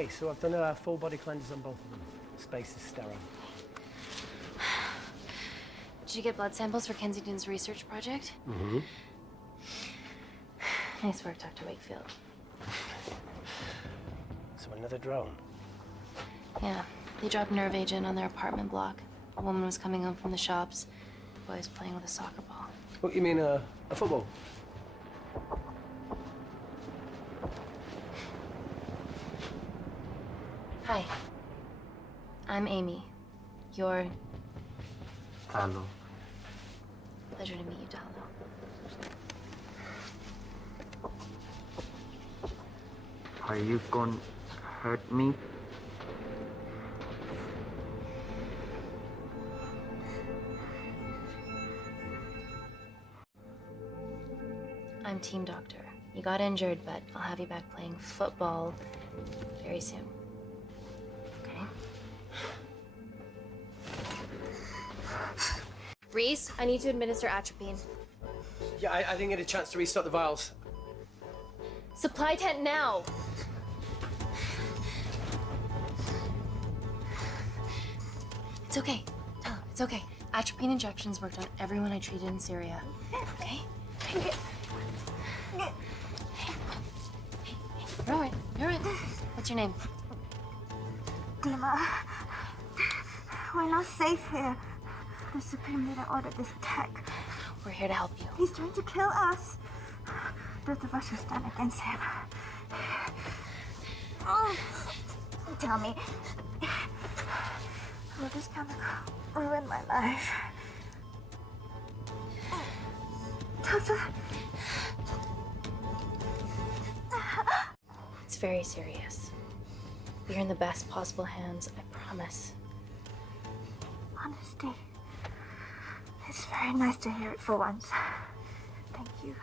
Okay, so I've done a full body cleanse on both of them. Space is sterile. Did you get blood samples for Kensington's research project? Mm-hmm. Nice work, Dr. Wakefield. So another drone. Yeah, they dropped nerve agent on their apartment block. A woman was coming home from the shops. The boy was playing with a soccer ball. What, you mean a football? Hi. I'm Amy. You're... Hello. Pleasure to meet you, Talo. Are you gonna hurt me? I'm team doctor. You got injured, but I'll have you back playing football very soon. Okay? Reese, I need to administer atropine. Yeah, I didn't get a chance to restock the vials. Supply tent now! It's okay. Tell him, it's okay. Atropine injections worked on everyone I treated in Syria. Okay? You're all right. You're all right. What's your name? Dima, we're not safe here. The Supreme Leader ordered this attack. We're here to help you. He's trying to kill us. Both of us will stand against him. Oh, tell me, will this chemical ruin my life? Doctor? It's very serious. You're in the best possible hands, I promise. Honesty. It's very nice to hear it for once. Thank you.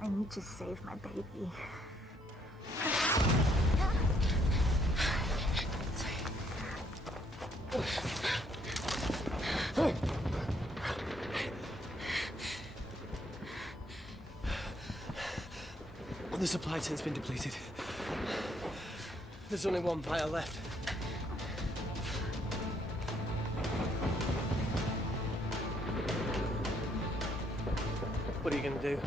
I need to save my baby. The supply tent's been depleted. There's only one vial left. What are you gonna do?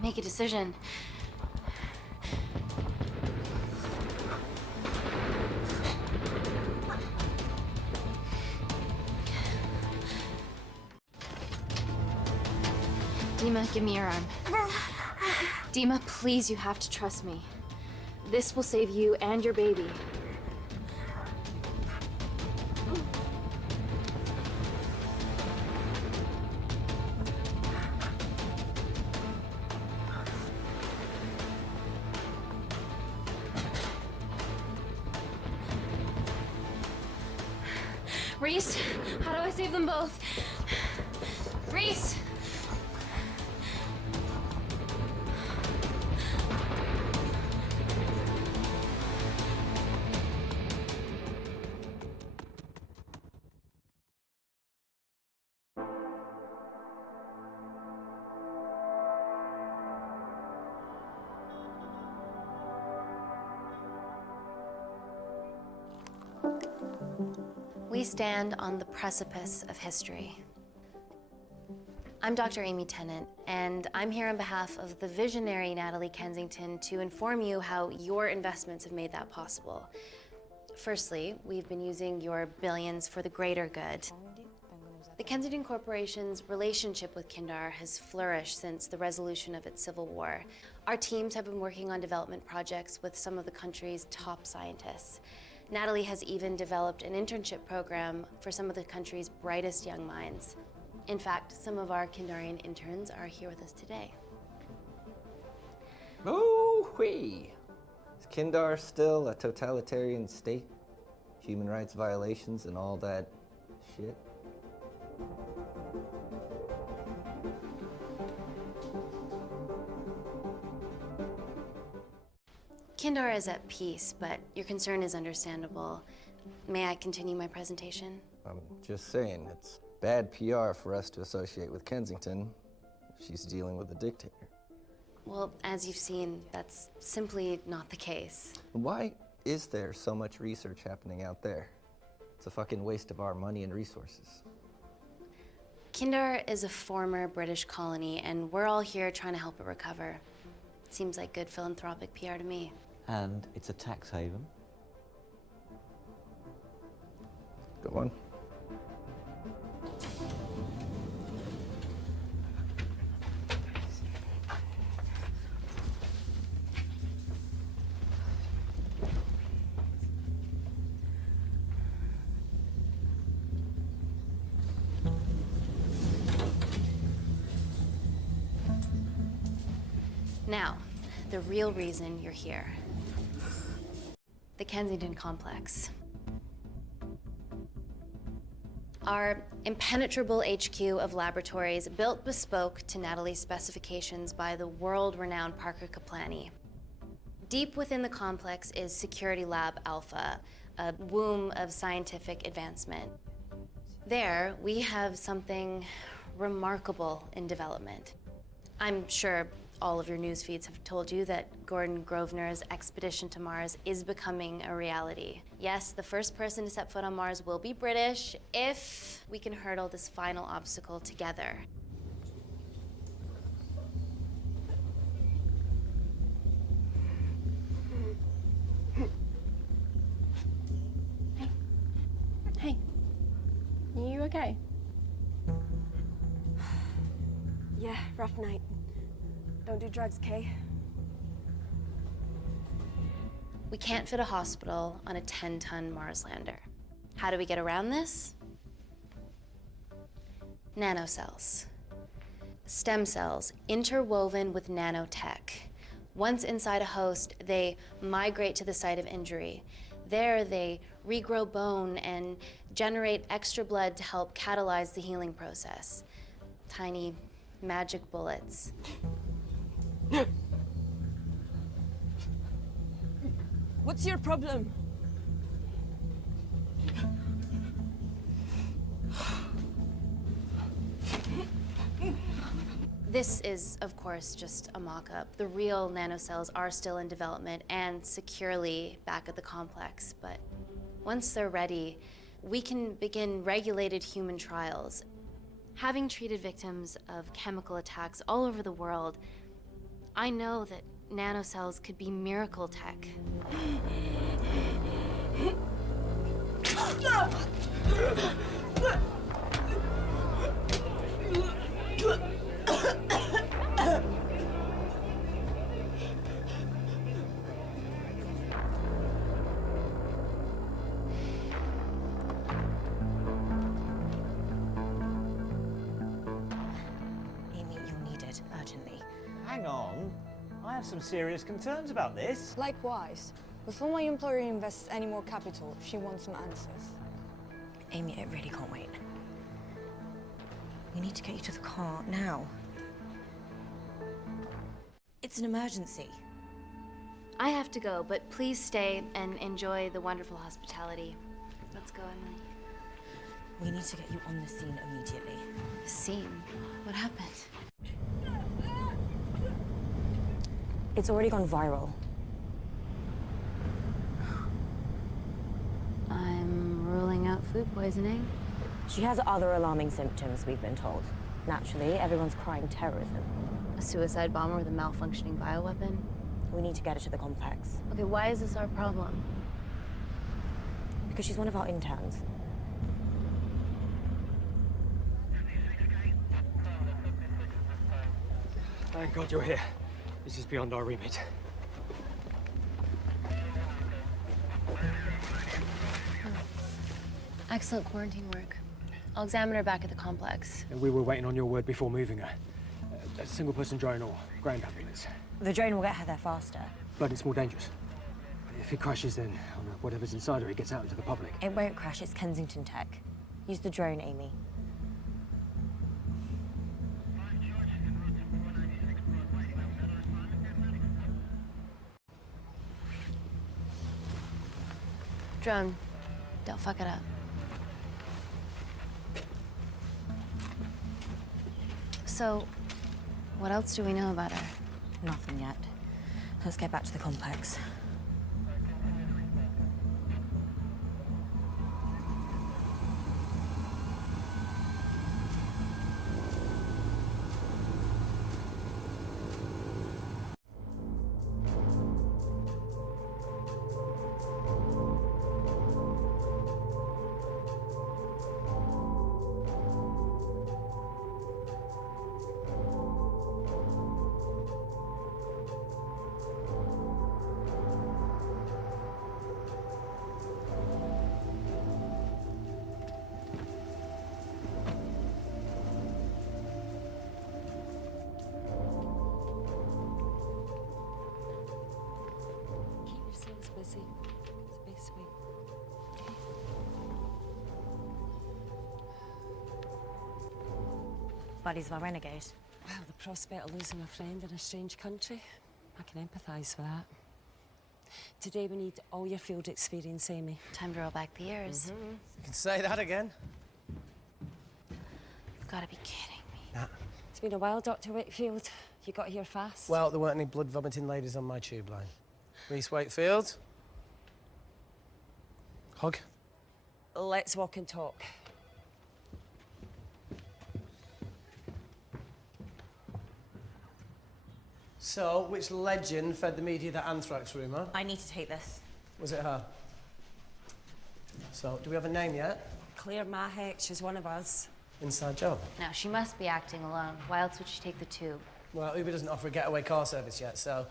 Make a decision. Dima, give me your arm. Dima, please, you have to trust me. This will save you and your baby. Reese, how do I save them both? Reese! We stand on the precipice of history. I'm Dr. Amy Tennant, and I'm here on behalf of the visionary Natalie Kensington to inform you how your investments have made that possible. Firstly, we've been using your billions for the greater good. The Kensington Corporation's relationship with Kindar has flourished since the resolution of its civil war. Our teams have been working on development projects with some of the country's top scientists. Natalie has even developed an internship program for some of the country's brightest young minds. In fact, some of our Kindarian interns are here with us today. Ooh-wee! Is Kindar still a totalitarian state? Human rights violations and all that shit? Kindar is at peace, but your concern is understandable. May I continue my presentation? I'm just saying, it's bad PR for us to associate with Kensington. She's dealing with a dictator. Well, as you've seen, that's simply not the case. Why is there so much research happening out there? It's a fucking waste of our money and resources. Kindar is a former British colony, and we're all here trying to help it recover. Seems like good philanthropic PR to me. And it's a tax haven. Go on. Now, the real reason you're here. The Kensington Complex. Our impenetrable HQ of laboratories built bespoke to Natalie's specifications by the world-renowned Parker Kaplani. Deep within the complex is Security Lab Alpha, a womb of scientific advancement. There, we have something remarkable in development. I'm sure all of your news feeds have told you that Gordon Grosvenor's expedition to Mars is becoming a reality. Yes, the first person to set foot on Mars will be British if we can hurdle this final obstacle together. Hey, are you okay? Yeah, rough night. Don't do drugs, Kay. We can't fit a hospital on a 10-ton Mars lander. How do we get around this? Nanocells. Stem cells interwoven with nanotech. Once inside a host, they migrate to the site of injury. There, they regrow bone and generate extra blood to help catalyze the healing process. Tiny magic bullets. What's your problem? This is, of course, just a mock-up. The real nanocells are still in development and securely back at the complex, but once they're ready, we can begin regulated human trials. Having treated victims of chemical attacks all over the world, I know that nanocells could be miracle tech. Amy, you'll need it urgently. Hang on. I have some serious concerns about this. Likewise. Before my employer invests any more capital, she wants some answers. Amy, it really can't wait. We need to get you to the car now. It's an emergency. I have to go, but please stay and enjoy the wonderful hospitality. Let's go, Emily. We need to get you on the scene immediately. The scene? What happened? It's already gone viral. I'm ruling out food poisoning. She has other alarming symptoms, we've been told. Naturally, everyone's crying terrorism. A suicide bomber with a malfunctioning bioweapon? We need to get her to the complex. Okay, why is this our problem? Because she's one of our interns. Thank God you're here. This is beyond our remit. Excellent quarantine work. I'll examine her back at the complex. And we were waiting on your word before moving her. A single-person drone or ground ambulance. The drone will get her there faster. But it's more dangerous. If it crashes, then whatever's inside her, it gets out into the public. It won't crash, it's Kensington tech. Use the drone, Amy. Drone, don't fuck it up. So, What else do we know about her? Nothing yet. Let's get back to the complex. Keep yourselves busy. It's the best way. Buddies of our renegade. Well, the prospect of losing a friend in a strange country, I can empathise with that. Today we need all your field experience, Amy. Time to roll back the years. You can say that again. You've got to be kidding me. It's been a while, Dr. Wakefield. You got here fast. Well, there weren't any blood-vomiting ladies on my tube line. Reese Wakefield. Hug. Let's walk and talk. So, which legend fed the media that anthrax rumour? I need to take this. Was it her? So, do we have a name yet? Claire Mahek, she's one of us. Inside job. Now, she must be acting alone. Why else would she take the tube? Well, Uber doesn't offer a getaway car service yet, so...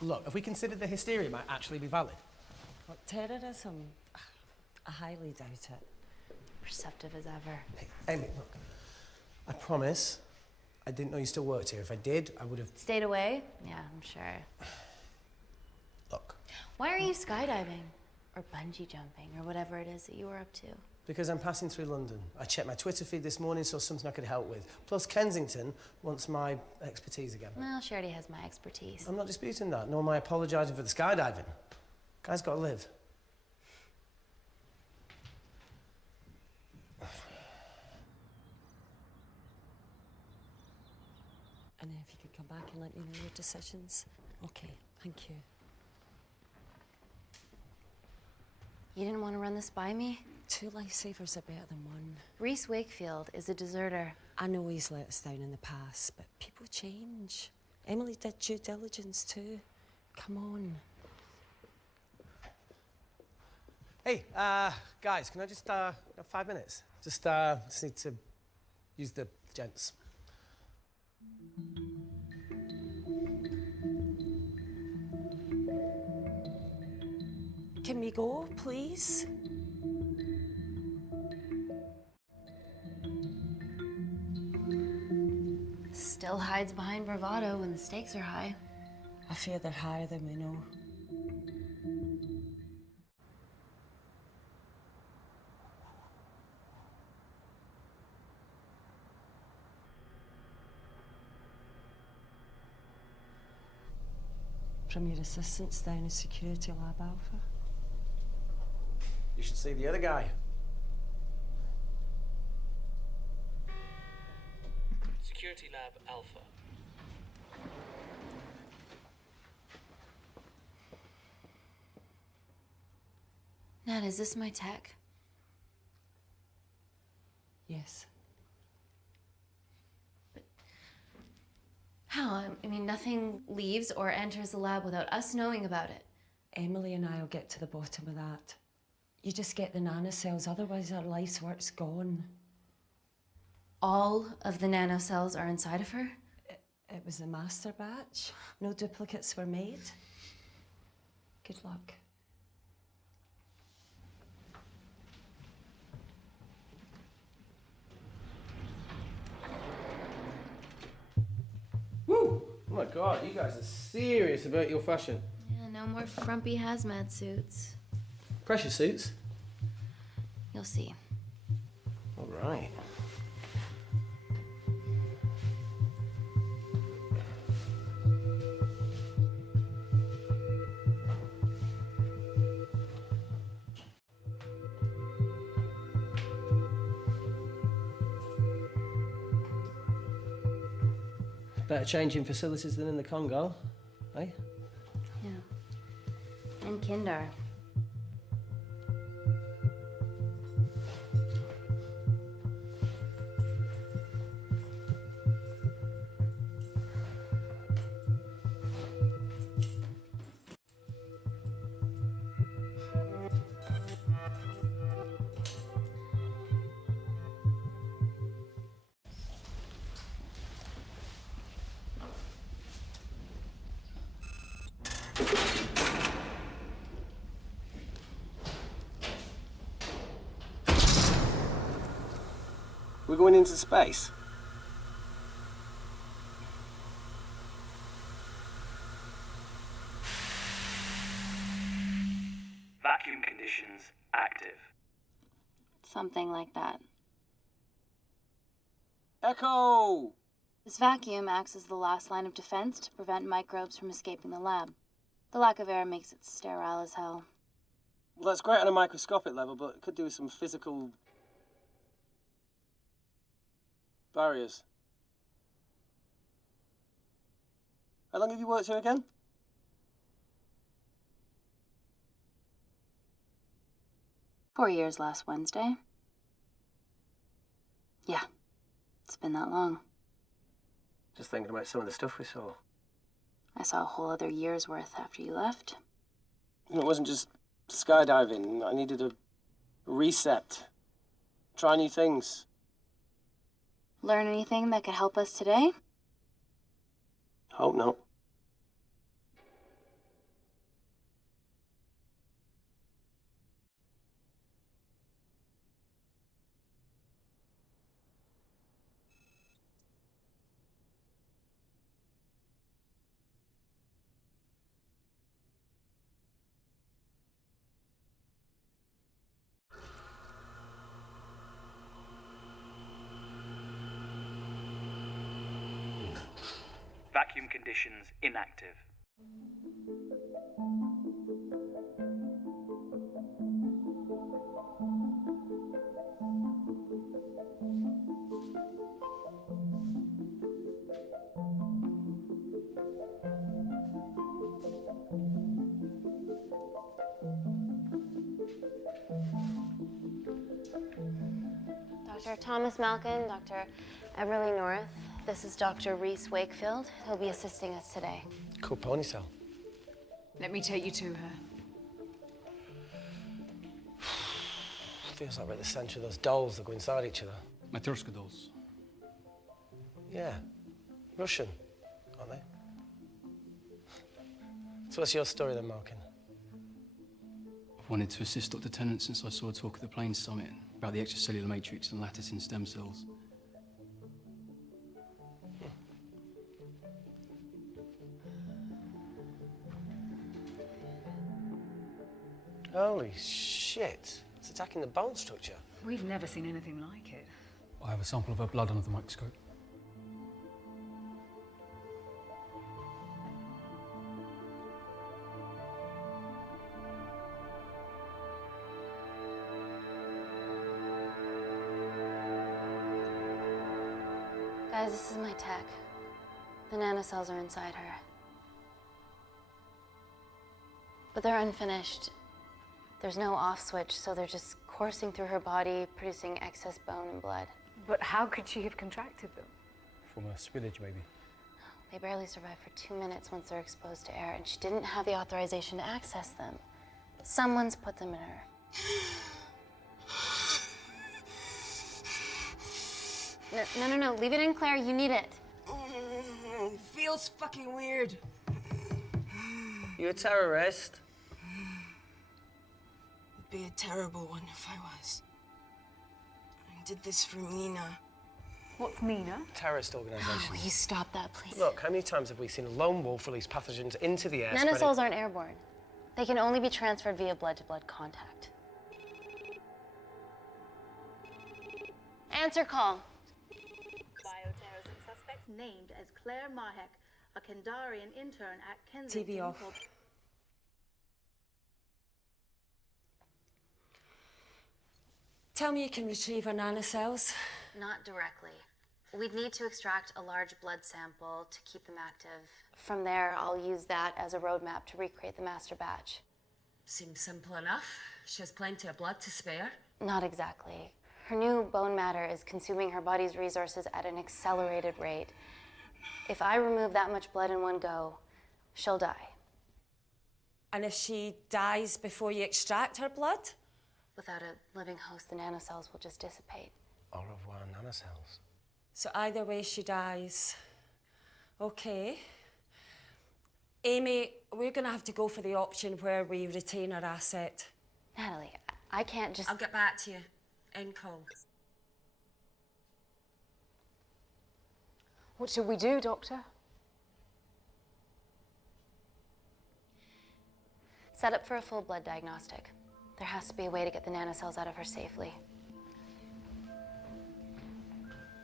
Look, if we consider the hysteria might actually be valid. What, terrorism? I highly doubt it. Perceptive as ever. Hey, Amy, look. I promise I didn't know you still worked here. If I did, I would have... Stayed away? Yeah, I'm sure. Look. Why are you skydiving? Or bungee jumping, or whatever it is that you were up to? Because I'm passing through London. I checked my Twitter feed this morning, saw something I could help with. Plus, Kensington wants my expertise again. Well, she already has my expertise. I'm not disputing that, nor am I apologising for the skydiving. Guy's got to live. And if you could come back and let me know your decisions. Okay, thank you. You didn't want to run this by me? 2 lifesavers are better than 1. Reese Wakefield is a deserter. I know he's let us down in the past, but people change. Emily did due diligence too. Come on. Hey, guys, can I just, have 5 minutes? Just need to use the gents. Can we go, please? Still hides behind bravado when the stakes are high. I fear they're higher than we know. From your assistants down in Security Lab Alpha. You should see the other guy. Security Lab Alpha. Nat, is this my tech? Yes. How? I mean, nothing leaves or enters the lab without us knowing about it. Emily and I will get to the bottom of that. You just get the nanocells, otherwise our life's work's gone. All of the nanocells are inside of her? It was a master batch. No duplicates were made. Good luck. Woo! Oh my God, you guys are serious about your fashion. Yeah, no more frumpy hazmat suits. Pressure suits? You'll see. All right. Better changing facilities than in the Congo, eh? Yeah. And Kindar. We're going into space. Vacuum conditions active. Something like that. Echo! This vacuum acts as the last line of defense to prevent microbes from escaping the lab. The lack of air makes it sterile as hell. Well, that's great on a microscopic level, but it could do with some physical barriers. How long have you worked here again? "4 years last Wednesday." Yeah, it's been that long. Just thinking about some of the stuff we saw. I saw a whole other year's worth after you left. You know, it wasn't just skydiving. I needed a reset. Try new things. Learn anything that could help us today? Hope not. Vacuum conditions inactive. Dr. Thomas Malkin, Dr. Everly North. This is Dr. Reese Wakefield. He'll be assisting us today. Cool ponytail. Let me take you to her. Feels like we're at the centre of those dolls that go inside each other. Matryoshka dolls. Yeah. Russian, aren't they? So what's your story then, Malkin? I've wanted to assist Dr. Tennant since I saw a talk at the Plains Summit about the extracellular matrix and lattice in stem cells. Holy shit. It's attacking the bone structure. We've never seen anything like it. I have a sample of her blood under the microscope. Guys, this is my tech. The nanocells are inside her. But they're unfinished. There's no off switch, so they're just coursing through her body, producing excess bone and blood. But how could she have contracted them? From a spillage, maybe. They barely survive for 2 minutes once they're exposed to air, and she didn't have the authorization to access them. Someone's put them in her. No, leave it in, Claire. You need it. Feels fucking weird. You a terrorist? It'd be a terrible one if I was. I did this for Mina. What's Mina? Terrorist organisation. Will you stop that, please? Look, how many times have we seen a lone wolf release pathogens into the air? Nanocells aren't airborne. They can only be transferred via blood-to-blood contact. Answer call. Bioterrorism suspect named as Claire Mahek, a Kendarian intern at Kensington. TV off. Tell me you can retrieve her nanocells. Not directly. We'd need to extract a large blood sample to keep them active. From there, I'll use that as a roadmap to recreate the master batch. Seems simple enough. She has plenty of blood to spare. Not exactly. Her new bone matter is consuming her body's resources at an accelerated rate. If I remove that much blood in one go, she'll die. And if she dies before you extract her blood? Without a living host, the nanocells will just dissipate. Au revoir, nanocells. So either way she dies. Okay. Amy, we're gonna have to go for the option where we retain our asset. Natalie, I can't just... I'll get back to you. End call. What should we do, Doctor? Set up for a full blood diagnostic. There has to be a way to get the nanocells out of her safely.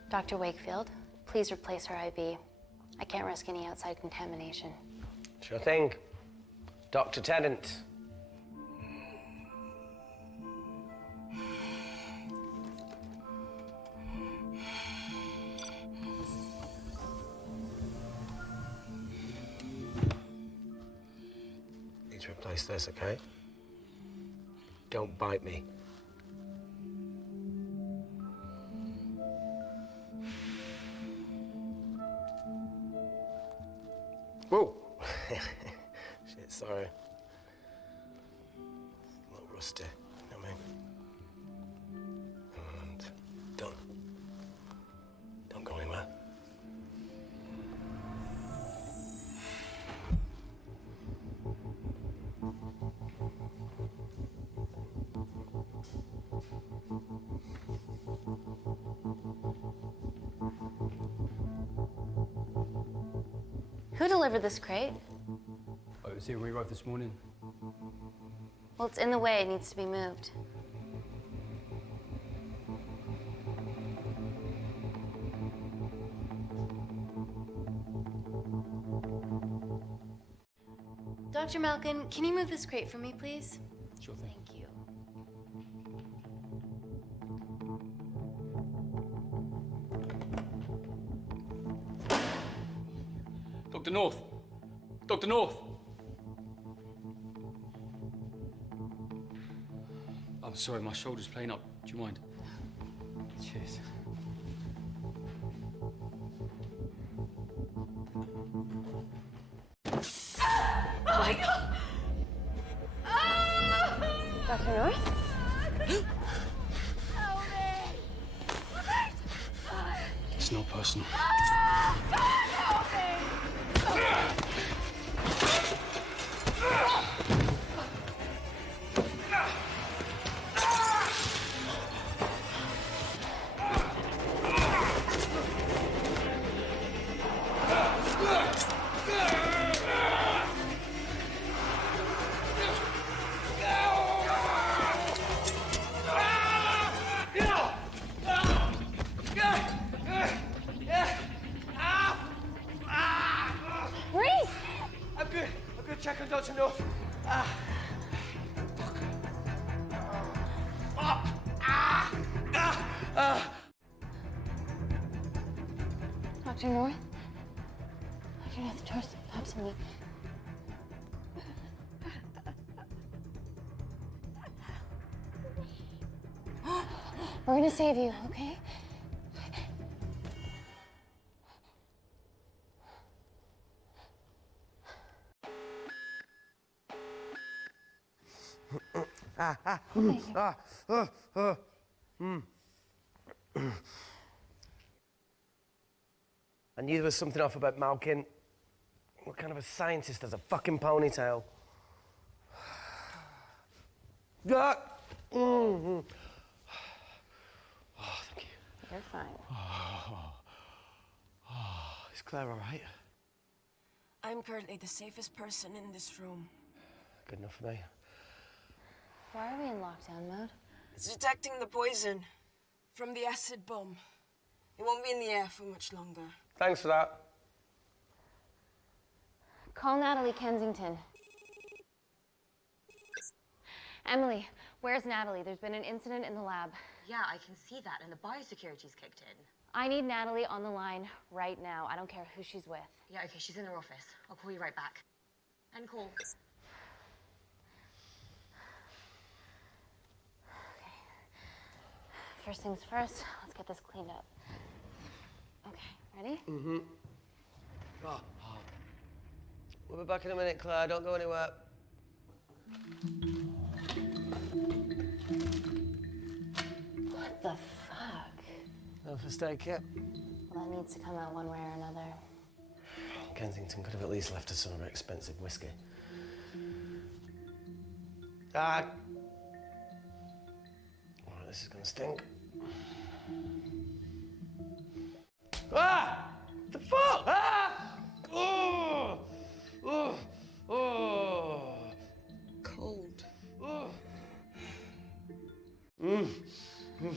Dr. Wakefield, please replace her IV. I can't risk any outside contamination. Sure thing. Dr. Tennant. Need to replace this, okay? Don't bite me. Whoa! Shit, sorry. A little rusty, you know what I mean? And don't go anywhere. Who delivered this crate? Oh, it was here when we arrived this morning. Well, it's in the way. It needs to be moved. Dr. Malkin, can you move this crate for me, please? Sure thing. Thank you. Dr. North! Dr. North! I'm sorry, my shoulder's playing up. Do you mind? Cheers. Oh my God! Dr. North? It's not personal. Check on Dr. North. Dr. North? Dr. North, George, talk to me. We're gonna save you, okay? I knew there was something off about Malkin. What kind of a scientist has a fucking ponytail? Ah! Oh, thank you. You're fine. Is Claire all right? I'm currently the safest person in this room. Good enough for me. Why are we in lockdown mode? It's detecting the poison from the acid bomb. It won't be in the air for much longer. Thanks for that. Call Natalie Kensington. Emily, where's Natalie? There's been an incident in the lab. Yeah, I can see that, and the biosecurity's kicked in. I need Natalie on the line right now. I don't care who she's with. Yeah, okay, she's in her office. I'll call you right back. End call. Okay. First things first, let's get this cleaned up. Okay, ready? Mm-hmm. Oh. We'll be back in a minute, Claire. Don't go anywhere. What the fuck? No first aid kit. Well, that needs to come out one way or another. Kensington could have at least left us some of her expensive whiskey. Dad! All right, this is gonna stink. Ah! The fuck? Ah! Oh! Oh! Oh! Cold. Oh! Mm. Mm.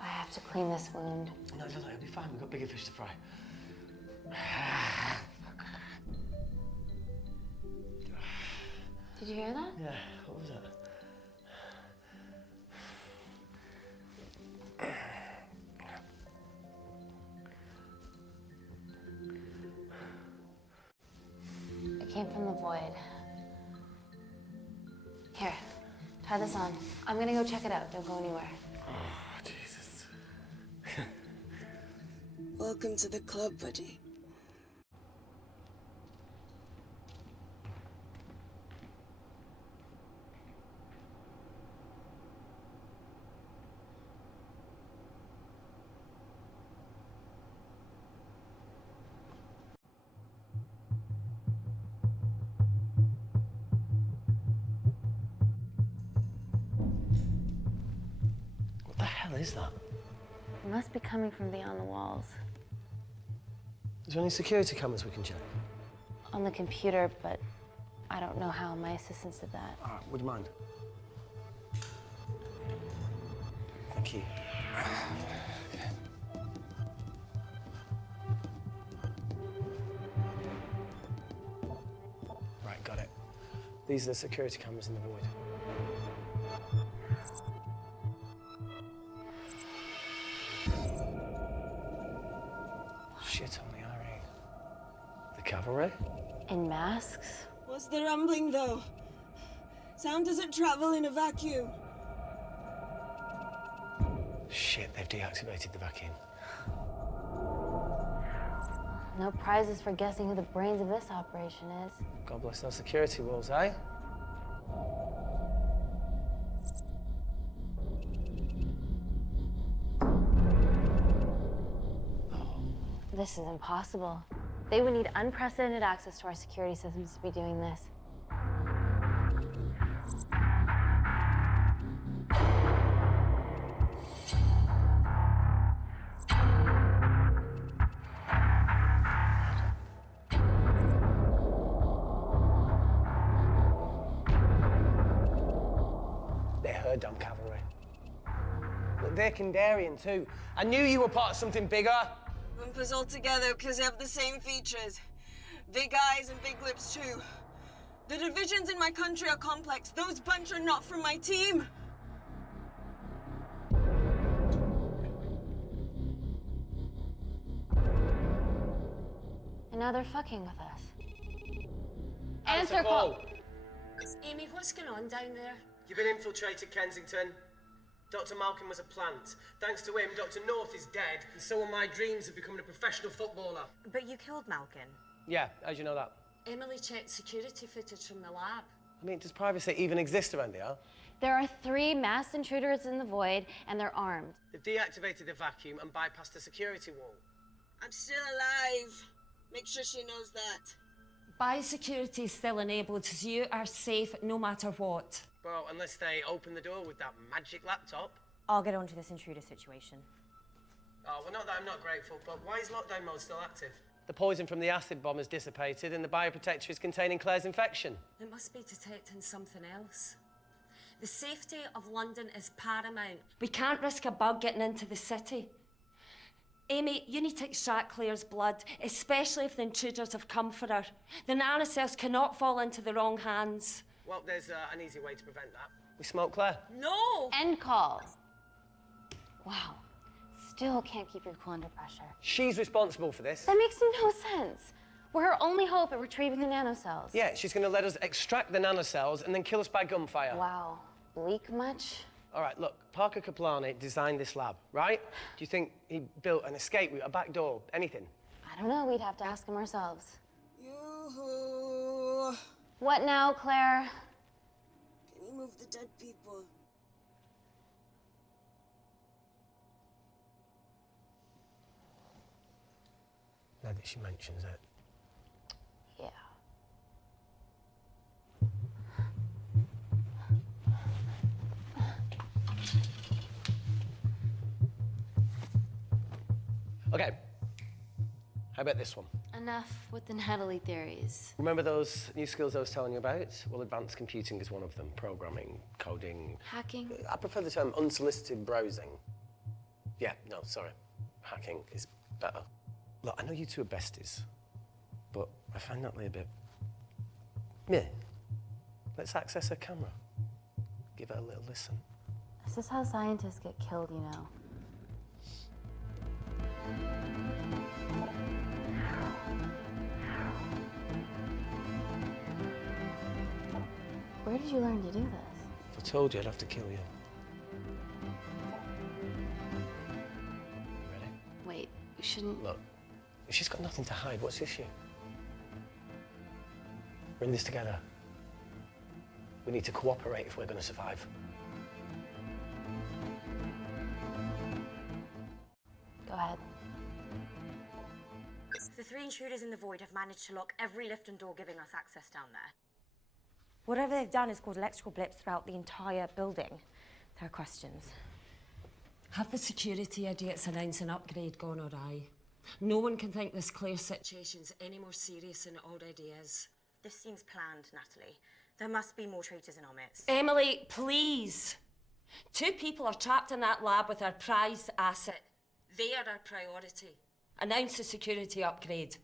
I have to clean this wound. No, it'll be fine. We've got bigger fish to fry. Did you hear that? Yeah, what was that? It came from the void. Here, try this on. I'm gonna go check it out. Don't go anywhere. Oh, Jesus. Welcome to the club, buddy. What the hell is that? It must be coming from beyond the walls. Is there any security cameras we can check? On the computer, but I don't know how. My assistants did that. All right, would you mind? Thank you. Right, got it. These are the security cameras in the void. Shit on the RE. The cavalry? In masks? What's the rumbling, though? Sound doesn't travel in a vacuum. Shit, they've deactivated the vacuum. No prizes for guessing who the brains of this operation is. God bless those security walls, eh? This is impossible. They would need unprecedented access to our security systems to be doing this. They're her dumb cavalry. Look, they're Kandarian too. I knew you were part of something bigger. Lump us all together because they have the same features. Big eyes and big lips too. The divisions in my country are complex. Those bunch are not from my team. And now they're fucking with us. Answer call. Amy, what's going on down there? You've been infiltrated, Kensington. Dr. Malkin was a plant. Thanks to him, Dr. North is dead, and so are my dreams of becoming a professional footballer. But you killed Malkin. Yeah, how'd you know that? Emily checked security footage from the lab. I mean, does privacy even exist around here? There are 3 masked intruders in the void, and they're armed. They've deactivated the vacuum and bypassed the security wall. I'm still alive. Make sure she knows that. Biosecurity is still enabled, so you are safe no matter what. Well, unless they open the door with that magic laptop. I'll get onto this intruder situation. Oh, well, not that I'm not grateful, but why is lockdown mode still active? The poison from the acid bomb has dissipated and the bioprotector is containing Claire's infection. It must be detecting something else. The safety of London is paramount. We can't risk a bug getting into the city. Amy, you need to extract Claire's blood, especially if the intruders have come for her. The nanocells cannot fall into the wrong hands. Well, there's an easy way to prevent that. We smoke Claire. No! End call. Wow. Still can't keep your cool under pressure. She's responsible for this. That makes no sense. We're her only hope at retrieving the nanocells. Yeah, she's gonna let us extract the nanocells and then kill us by gunfire. Wow. Bleak much? All right, look, Parker Kaplani designed this lab, right? Do you think he built an escape route, a back door, anything? I don't know. We'd have to ask him ourselves. Yoo-hoo. What now, Claire? Can you move the dead people? Now that she mentions it. Yeah. Okay. How about this one? Enough with the Natalie theories. Remember those new skills I was telling you about? Well, advanced computing is one of them. Programming, coding. Hacking? I prefer the term unsolicited browsing. Yeah, no, sorry. Hacking is better. Look, I know you two are besties, but I find Natalie a bit... meh. Let's access her camera. Give her a little listen. This is how scientists get killed, you know. Where did you learn to do this? If I told you, I'd have to kill you. Ready? Wait, we shouldn't... Look, if she's got nothing to hide, what's the issue? We're in this together. We need to cooperate if we're going to survive. Go ahead. The 3 intruders in the void have managed to lock every lift and door giving us access down there. Whatever they've done is caused electrical blips throughout the entire building. There are questions. Have the security idiots announced an upgrade gone awry? No one can think this Claire situation's any more serious than it already is. This seems planned, Natalie. There must be more traitors in our midst. Emily, please. 2 people are trapped in that lab with our prized asset. They are our priority. Announce the security upgrade.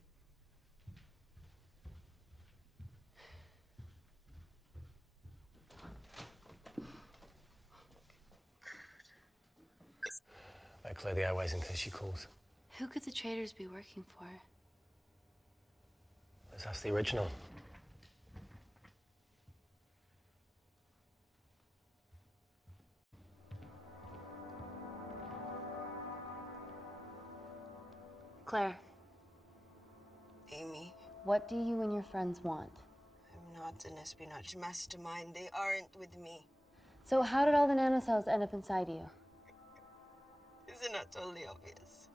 Better clear the airways in case she calls. Who could the traitors be working for? Let's ask the original. Claire, Amy, what do you and your friends want? I'm not an espionage mastermind. They aren't with me. So how did all the nanocells end up inside you? Isn't that totally obvious?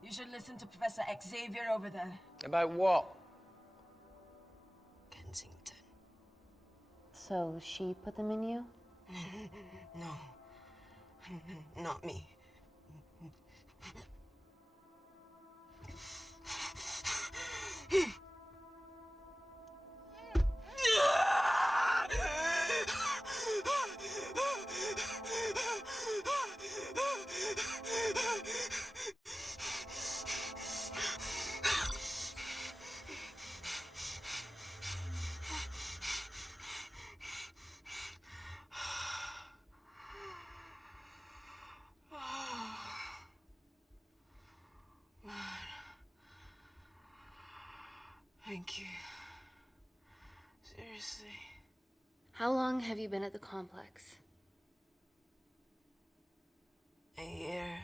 You should listen to Professor Xavier over there. About what? Kensington. So she put them in you? No. Not me. Thank you. Seriously. How long have you been at the complex? A year.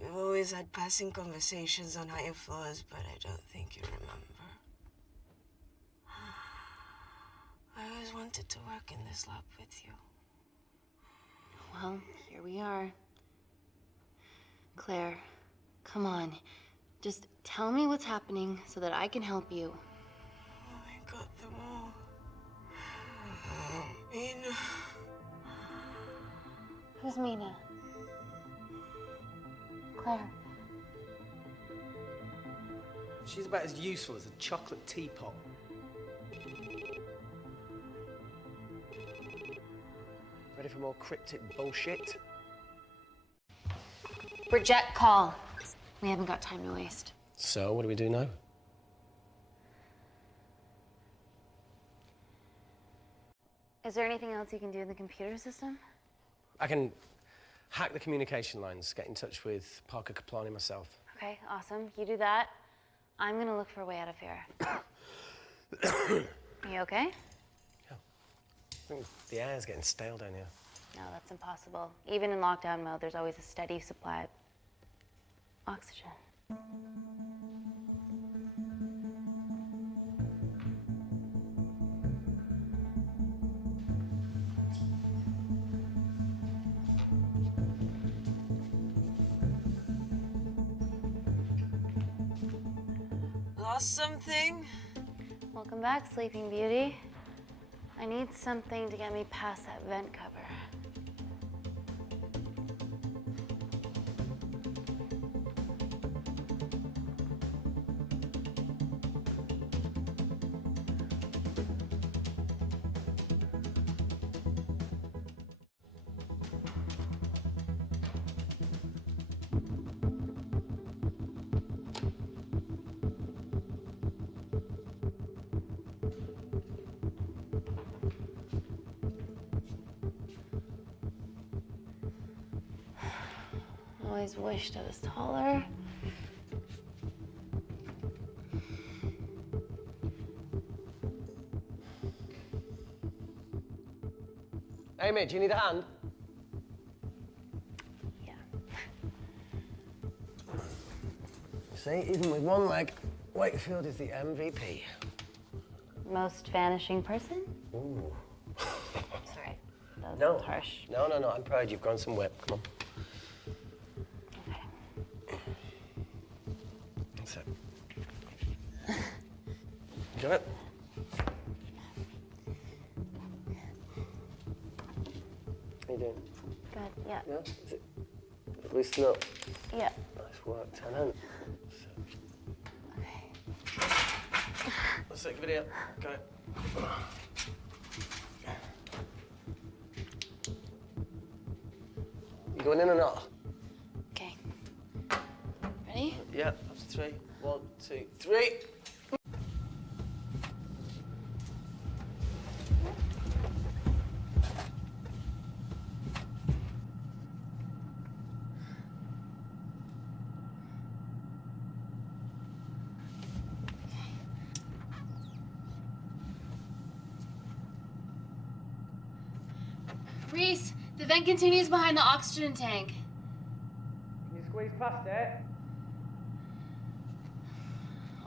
We've always had passing conversations on higher floors, but I don't think you remember. I always wanted to work in this lab with you. Well, here we are. Claire, come on. Just tell me what's happening so that I can help you. I got them all. Mina. Who's Mina? Claire. She's about as useful as a chocolate teapot. Ready for more cryptic bullshit? Reject call. We haven't got time to waste. So, what do we do now? Is there anything else you can do in the computer system? I can hack the communication lines, get in touch with Parker Kaplani myself. Okay, awesome. You do that. I'm gonna look for a way out of here. Are you okay? I think the air's getting stale down here. No, that's impossible. Even in lockdown mode, there's always a steady supply of oxygen. Lost something? Welcome back, Sleeping Beauty. I need something to get me past that vent cover. Always wished I was taller. Amy, do you need a hand? Yeah. See, even with one leg, Wakefield is the MVP. Most vanishing person? Ooh. Sorry, that was No. harsh. No, I'm proud you've grown some whip. Come on. That's it. Got it? How you doing? Good, yeah. Yeah? Is it loosen up? Yeah. Nice work, Tenant. Let's take a video. Got it. You going in or not? Okay. Ready? Yeah, up to 3. 1, 2, 3. Reese, the vent continues behind the oxygen tank. Can you squeeze past it?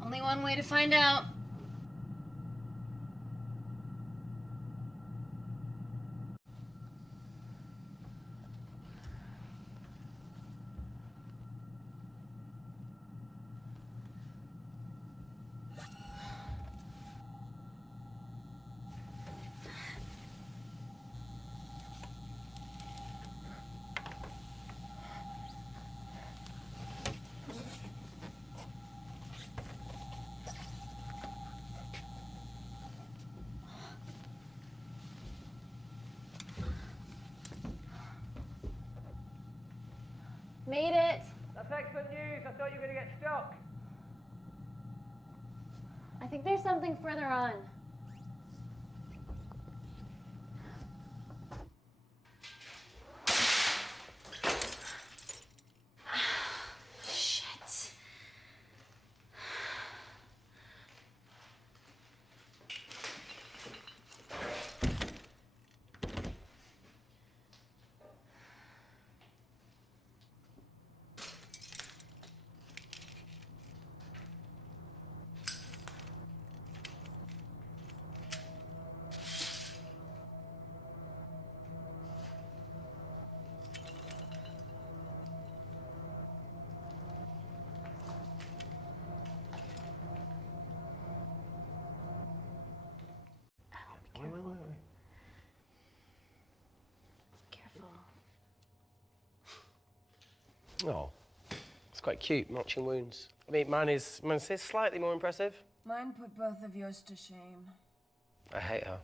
Only one way to find out. Made it. That's excellent news. I thought you were going to get stuck. I think there's something further on. Shit. Careful. Oh, it's quite cute, matching wounds. I mean, mine's slightly more impressive. Mine put both of yours to shame. I hate her.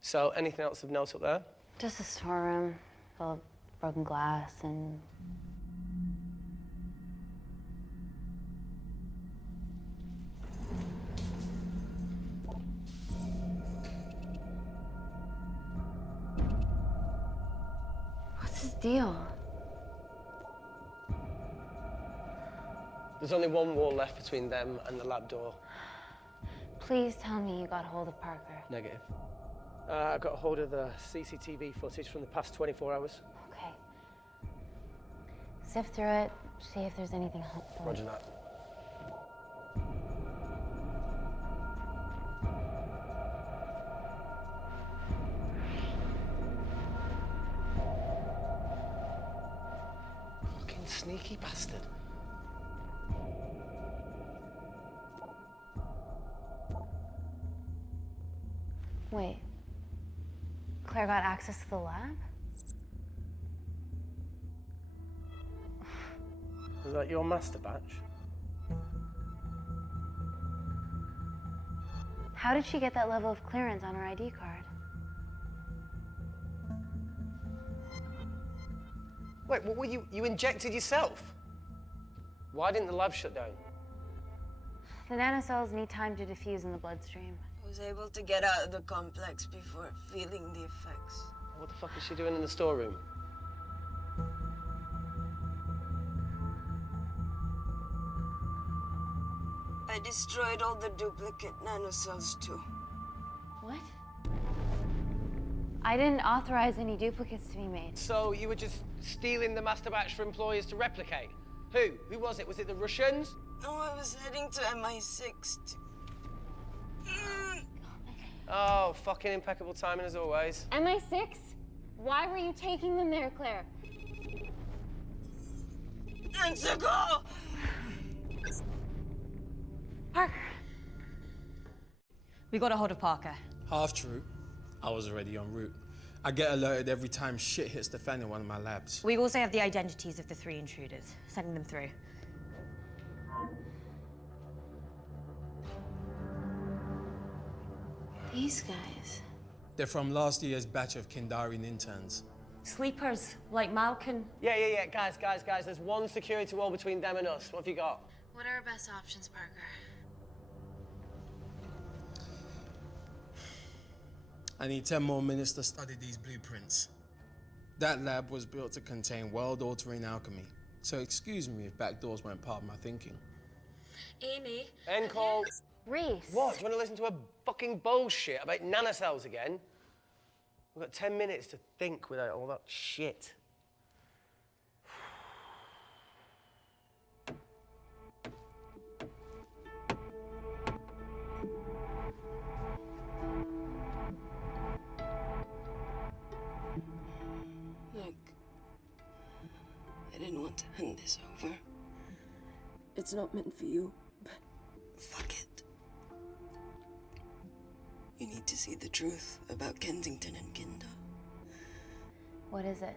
So, anything else of note up there? Just a storeroom full of broken glass and... deal? There's only one wall left between them and the lab door. Please tell me you got hold of Parker. Negative. I got a hold of the CCTV footage from the past 24 hours. Okay. Sift through it, see if there's anything helpful. Roger that. Fucking sneaky bastard. Wait. Claire got access to the lab? Was that your master batch? How did she get that level of clearance on her ID card? Wait, what were you injected yourself? Why didn't the lab shut down? The nanocells need time to diffuse in the bloodstream. I was able to get out of the complex before feeling the effects. What the fuck is she doing in the storeroom? I destroyed all the duplicate nanocells too. What? I didn't authorize any duplicates to be made. So you were just stealing the master batch for employers to replicate? Who? Who was it? Was it the Russians? No, I was heading to MI6 to... Oh, fucking impeccable timing as always. MI6? Why were you taking them there, Claire? Go! Parker. We got a hold of Parker. Half true. I was already en route. I get alerted every time shit hits the fan in one of my labs. We also have the identities of the 3 intruders. Sending them through. These guys. They're from last year's batch of Kindarian interns. Sleepers, like Malkin. Yeah. Guys. There's one security wall between them and us. What have you got? What are our best options, Parker? I need 10 more minutes to study these blueprints. That lab was built to contain world-altering alchemy. So excuse me if backdoors weren't part of my thinking. Amy. End call. Reese. What? Do you want to listen to a fucking bullshit about nanocells again? We've got 10 minutes to think without all that shit. Look, I didn't want to hand this over. It's not meant for you, but fuck it. You need to see the truth about Kensington and Kinder. What is it?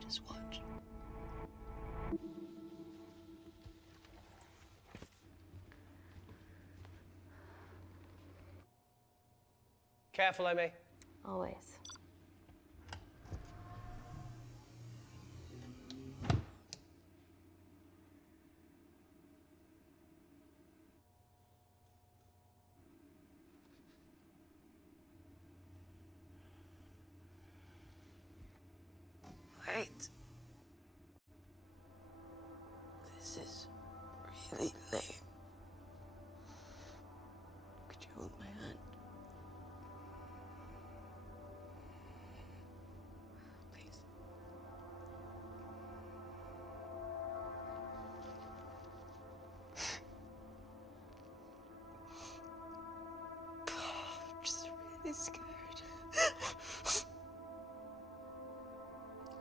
Just watch. Careful, Amy. Always. Wait. This is really lame. Could you hold my hand? Please. I'm just really scared.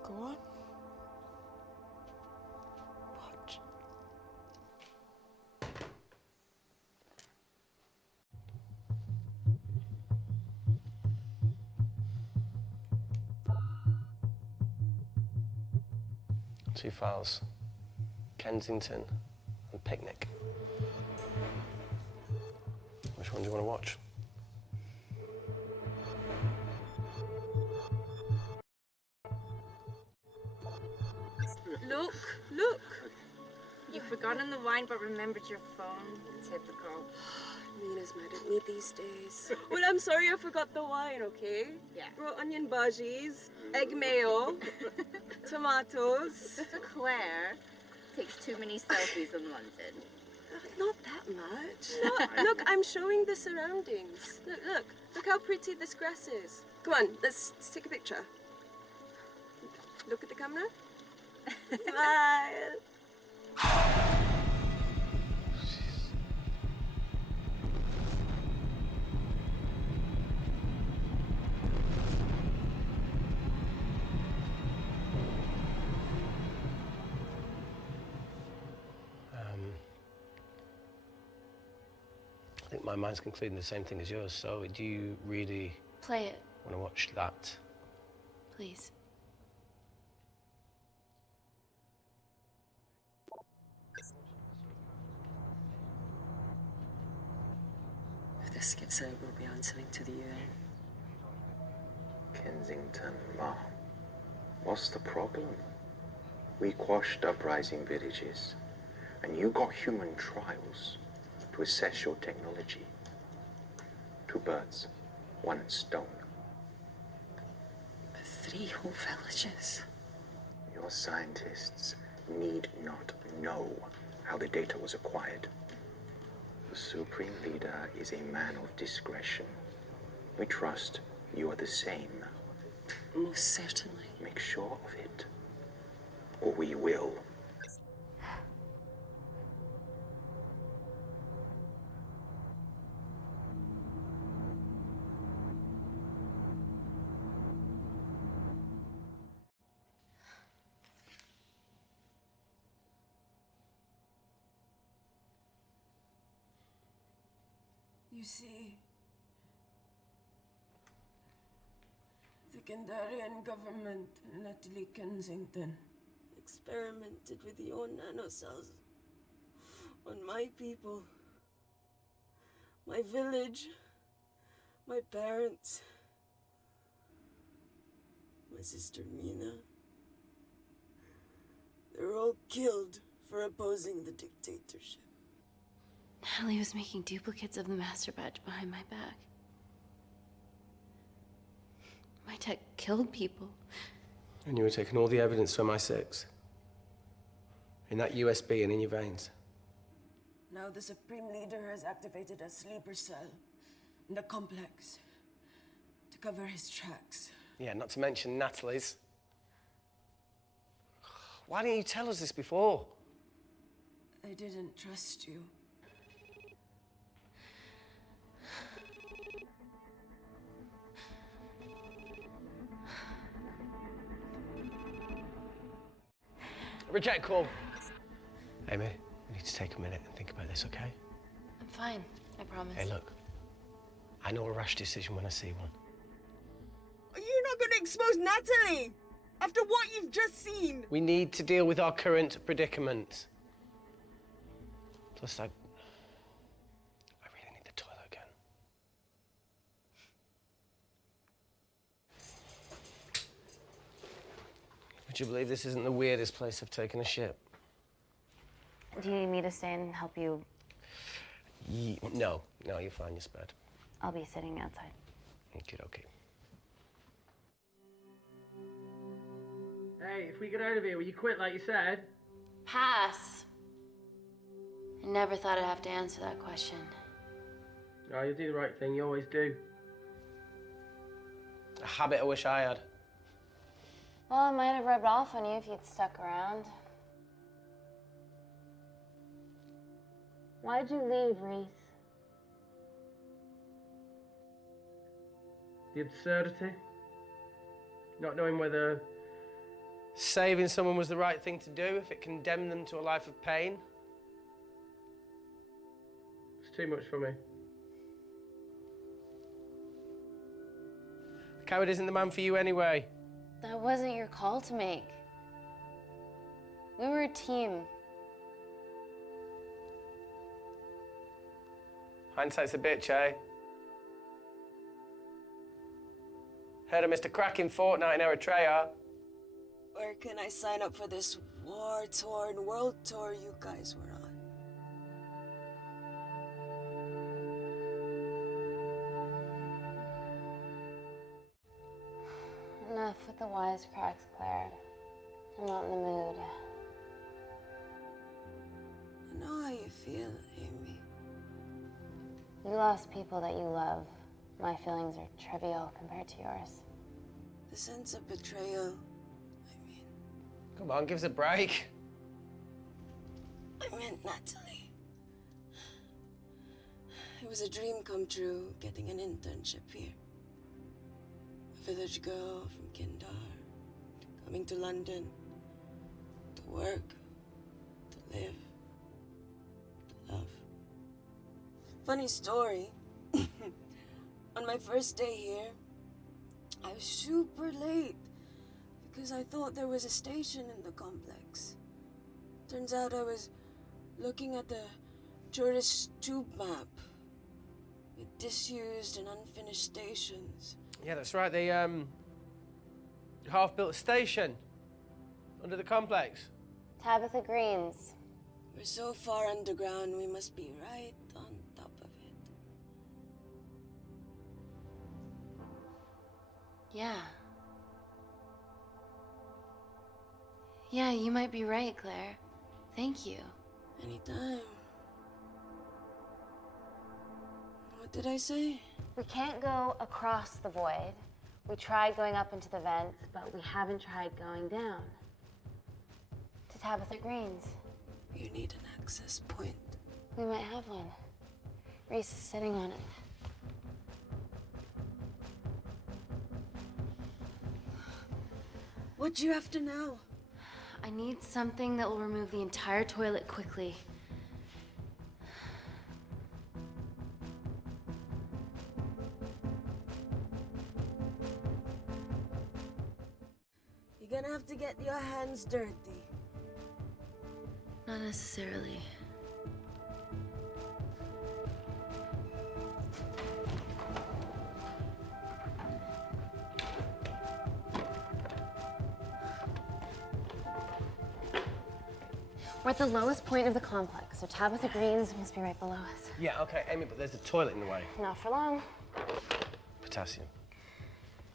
Go on. Watch. Two files. Kensington and Picnic. Which one do you want to watch? Look. You've forgotten the wine but remembered your phone. Typical. Mina's mad at me these days. Well, I'm sorry I forgot the wine, okay? Yeah. Raw onion bhajis, egg mayo, tomatoes. Claire takes too many selfies in London. Not that much. Look, I'm showing the surroundings. Look how pretty this grass is. Come on, let's take a picture. Look at the camera. Smile. I think my mind's concluding the same thing as yours, so do you really Play it, want to watch that? please. If this gets out, we'll be answering to the UN. Kensington, Ma. What's the problem? We quashed uprising villages, and you got human trials to assess your technology. 2 birds, 1 stone. But 3 whole villages. Your scientists need not know how the data was acquired. The Supreme Leader is a man of discretion. We trust you are the same. Most certainly. Make sure of it, or we will. You see, the Kandarian government, Natalie Kensington, experimented with your nanocells on my people, my village, my parents, my sister Mina. They were all killed for opposing the dictatorship. Natalie was making duplicates of the master batch behind my back. My tech killed people. And you were taking all the evidence from MI6? In that USB and in your veins? Now the Supreme Leader has activated a sleeper cell in the complex to cover his tracks. Yeah, not to mention Natalie's. Why didn't you tell us this before? I didn't trust you. Reject call. Amy, we need to take a minute and think about this, okay? I'm fine, I promise. Hey, look. I know a rash decision when I see one. Are you not going to expose Natalie? After what you've just seen? We need to deal with our current predicament. Plus, I really need the toilet again. Would you believe this isn't the weirdest place I've taken a shit? Do you need me to stay and help you? No, you're fine, you're spared. I'll be sitting outside. Okay. Hey, if we get out of here, will you quit like you said? Pass. I never thought I'd have to answer that question. No, you do the right thing, you always do. A habit I wish I had. Well, it might have rubbed off on you if you'd stuck around. Why'd you leave, Reese? The absurdity. Not knowing whether Saving someone was the right thing to do if it condemned them to a life of pain. it's too much for me. A coward isn't the man for you anyway. That wasn't your call to make. We were a team. Hindsight's a bitch, eh? Heard of Mr. Cracking Fortnite in Eritrea? Where can I sign up for this war-torn world tour you guys were on? Enough with the wisecracks, Claire. I'm not in the mood. I know how you feel, Amy. You lost people that you love. My feelings are trivial compared to yours. The sense of betrayal. Come on, give us a break. I meant Natalie. It was a dream come true, getting an internship here. A village girl from Kindar, coming to London, to work, to live, to love. Funny story. On my first day here, I was super late because I thought there was a station in the complex. Turns out I was looking at the tourist tube map with disused and unfinished stations. Yeah, that's right. They half-built a station under the complex. Tabitha Greens. We're so far underground, we must be right on top of it. Yeah. Yeah, you might be right, Claire. Thank you. Anytime. What did I say? We can't go across the void. We tried going up into the vents, but we haven't tried going down. To Tabitha Greens. You need an access point. We might have one. Reese is sitting on it. What do you have to know? I need something that will remove the entire toilet quickly. You're gonna have to get your hands dirty. Not necessarily. We're at the lowest point of the complex, so Tabitha Greens must be right below us. Yeah, okay, Amy, but there's a toilet in the way. Not for long. Potassium.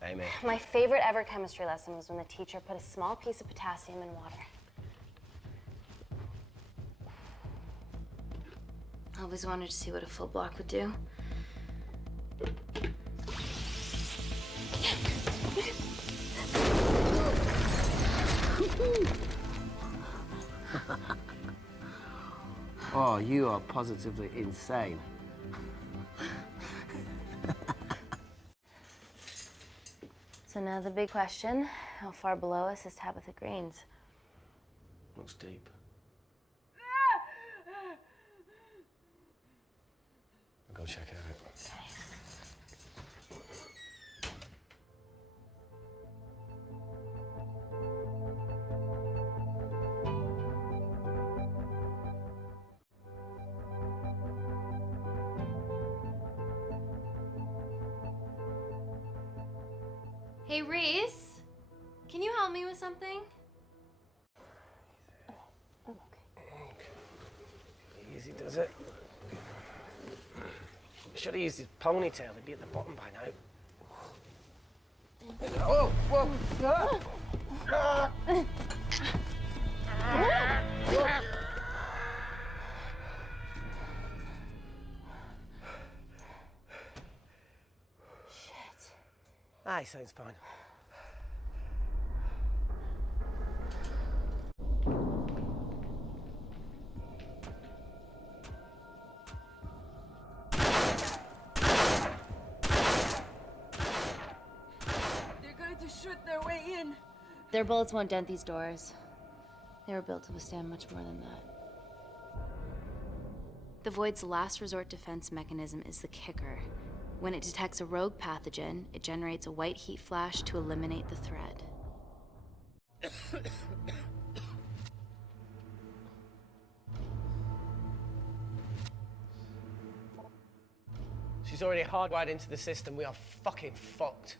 Amy. My favorite ever chemistry lesson was when the teacher put a small piece of potassium in water. I always wanted to see what a full block would do. Oh, you are positively insane. So now the big question, how far below us is Tabitha Greens? Looks deep. I'll go check it out. Hey, Reese, can you help me with something? Easy does it. Should have used his ponytail. He'd be at the bottom by now. Oh, whoa! Ah! Aye, sounds fine. They're going to shoot their way in. Their bullets won't dent these doors. They were built to withstand much more than that. The Void's last resort defense mechanism is the kicker. When it detects a rogue pathogen, it generates a white heat flash to eliminate the threat. She's already hardwired into the system. We are fucking fucked.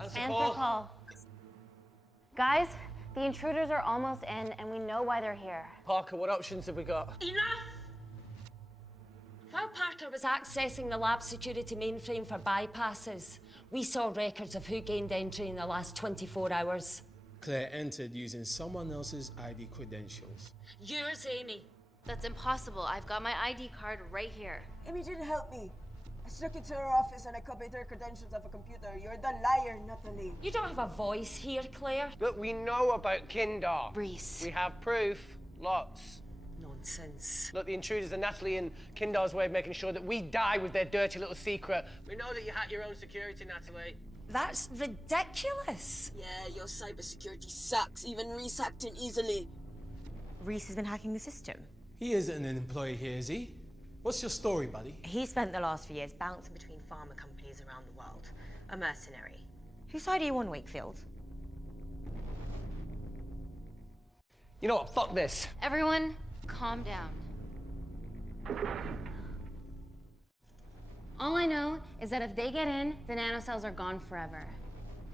Answer And call. for Paul. Guys, the intruders are almost in, and we know why they're here. Parker, what options have we got? Enough! While Parker was accessing the lab security mainframe for bypasses, we saw records of who gained entry in the last 24 hours. Claire entered using someone else's ID credentials. Yours, Amy. That's impossible. I've got my ID card right here. Amy didn't help me. I snuck into her office and I copied her credentials off a computer. You're the liar, Natalie. You don't have a voice here, Claire. Look, we know about Kindar. Reese. We have proof. Lots. Nonsense. Look, the intruders are Natalie and Kindar's way of making sure that we die with their dirty little secret. We know that you hack your own security, Natalie. That's ridiculous. Yeah, your cybersecurity sucks. Even Reese hacked in easily. Reese has been hacking the system. He isn't an employee here, is he? What's your story, buddy? He spent the last few years bouncing between pharma companies around the world. A mercenary. Whose side are you on, Wakefield? You know what? Fuck this. Everyone, calm down. All I know is that if they get in, the nanocells are gone forever.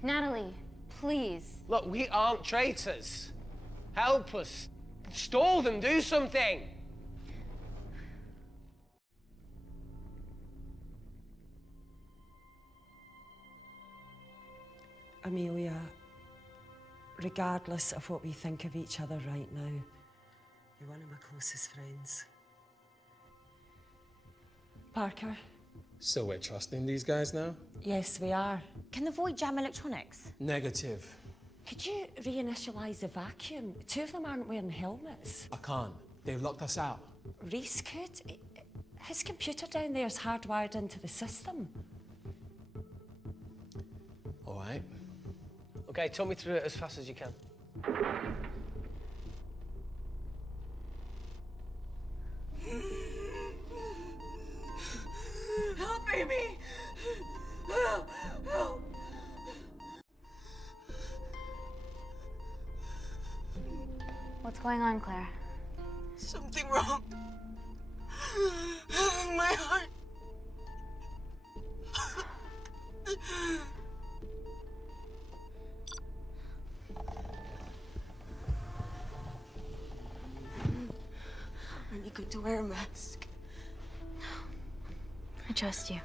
Natalie, please. Look, we aren't traitors. Help us. Stall them. Do something. Amelia, regardless of what we think of each other right now, you're one of my closest friends. Parker? So we're trusting these guys now? Yes, we are. Can the Void jam electronics? Negative. Could you reinitialize the vacuum? Two of them aren't wearing helmets. I can't. They've locked us out. Reese could. His computer down there is hardwired into the system. All right. Okay, talk me through it as fast as you can. Help, Amy! Help! Help! What's going on, Claire? Something wrong. My heart. Are you going to wear a mask? I trust you.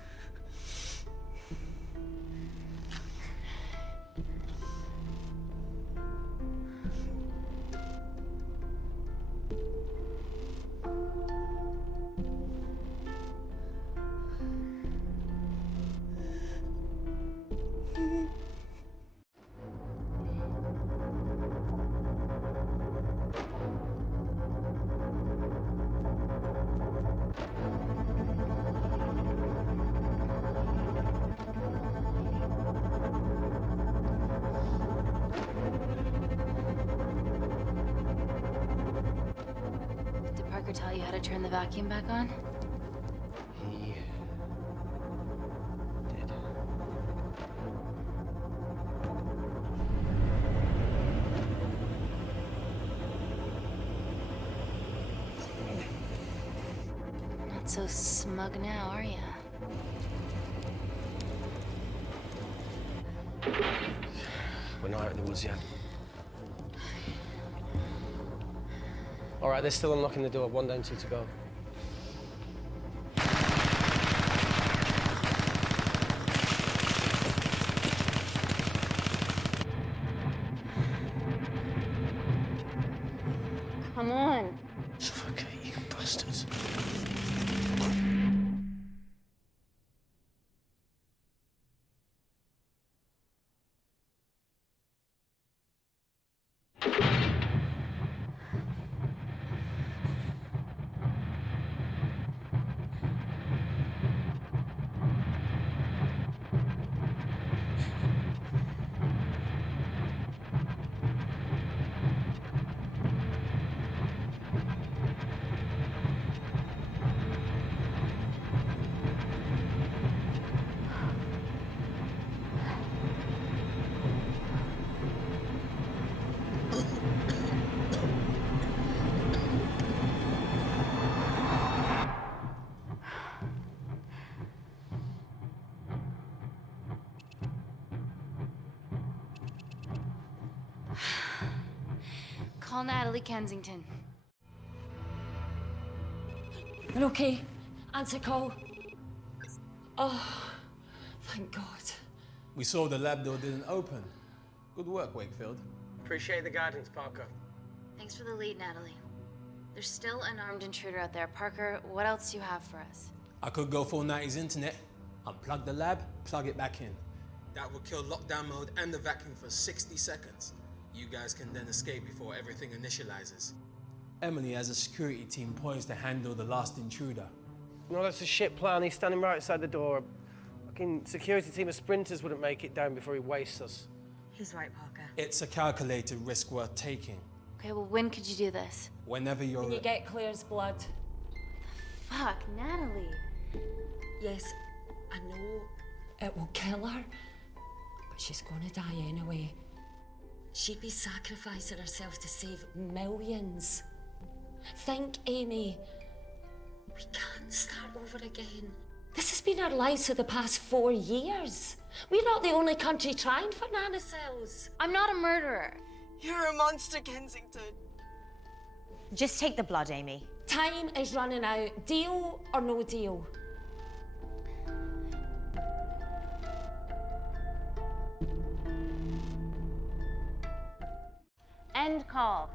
Did Parker tell you how to turn the vacuum back on? He did. Not so smug now, are ya? We're not out of the woods yet. All right, they're still unlocking the door. 1 down, 2 to go. Come on. Suffocate, you bastards. Call Natalie Kensington. You're okay? Answer call. Oh, thank God. We saw the lab door didn't open. Good work, Wakefield. Appreciate the guidance, Parker. Thanks for the lead, Natalie. There's still an armed intruder out there. Parker, what else do you have for us? I could go full 90s internet, unplug the lab, plug it back in. That will kill lockdown mode and the vacuum for 60 seconds. You guys can then escape before everything initializes. Emily has a security team poised to handle the last intruder. No, that's a shit plan. He's standing right outside the door. A fucking security team of sprinters wouldn't make it down before he wastes us. He's right, Parker. It's a calculated risk worth taking. Okay, well, when could you do this? Whenever you're... When you get Claire's blood. Fuck, Natalie. Yes, I know it will kill her, but she's gonna die anyway. She'd be sacrificing herself to save millions. Think, Amy. We can't start over again. This has been our lives for the past 4 years. We're not the only country trying for nanocells. I'm not a murderer. You're a monster, Kensington. Just take the blood, Amy. Time is running out. Deal or no deal? End call.